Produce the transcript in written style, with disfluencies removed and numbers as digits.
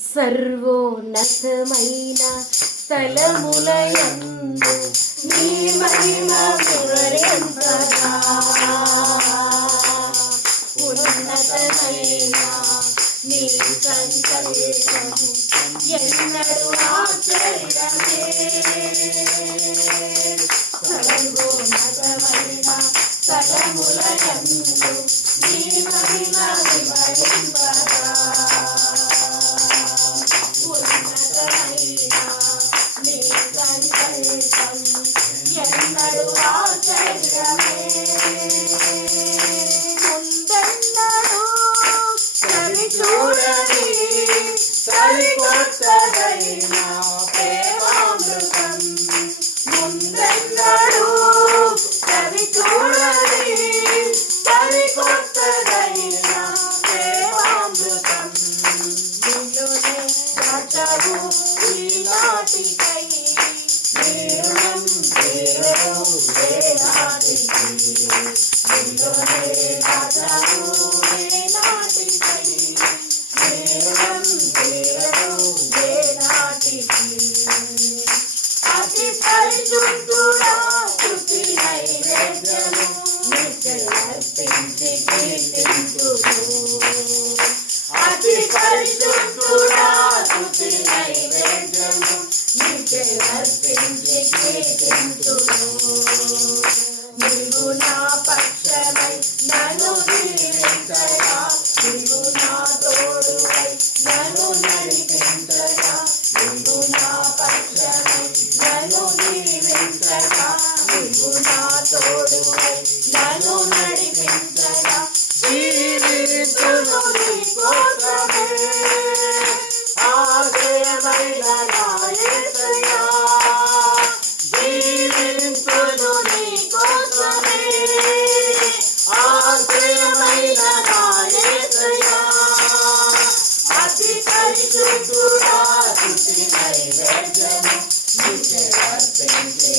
సర్వోన్నతమైన స్థలములయందు నీ మహిమ వివరించగా ఉన్నతమైన నీ సంకల్పము ఎన్నడూ ఆశ్చర్యమే. సర్వోన్నతమైన స్థలములయందు నీ మహిమ వివరించగా ఉన్నతమైన నీ సంకల్పం ఎన్నడూ ఆశ్చర్యమే. ముందెన్నడూ సరి చూడని సరికొత్తదైన ప్రేమామృతం, ముందెన్నడూ సరి చూడని సరికొత్తదైన ప్రేమామృతం. నీలోనే దాచావు ఈనాటికై నీరుణం తీరదు ఏనాటికి. నీలోనే దాచావు ఈనాటికై నీరుణం తీరదు ఏనాటికి. అతి పరిశుద్ధుడా స్తుతి నైవేద్యము నీకే అర్పించి కీర్తింతును. అతి పరిశుద్ధుడా స్తుతి నైవేద్యము నీకే అర్పించి కీర్తింతును. నీవు నా పక్షమై నన్ను దీవించగా, నీవు నా తోడువై నన్ను నడిపించగా, నీవు నా పక్షమై నన్ను దీవించగా, నీవు నా తోడువై నన్ను నడిపించగా జీవించును నీ కోసమే. ఆశ్రయమైన నా యేసయ్యా జీవించును నీ కోసమే. ఆశ్రయమైన నా యేసయ్యా అతి పరిశుద్ధుడా స్తుతి నైవేద్యము నీకే అర్పించి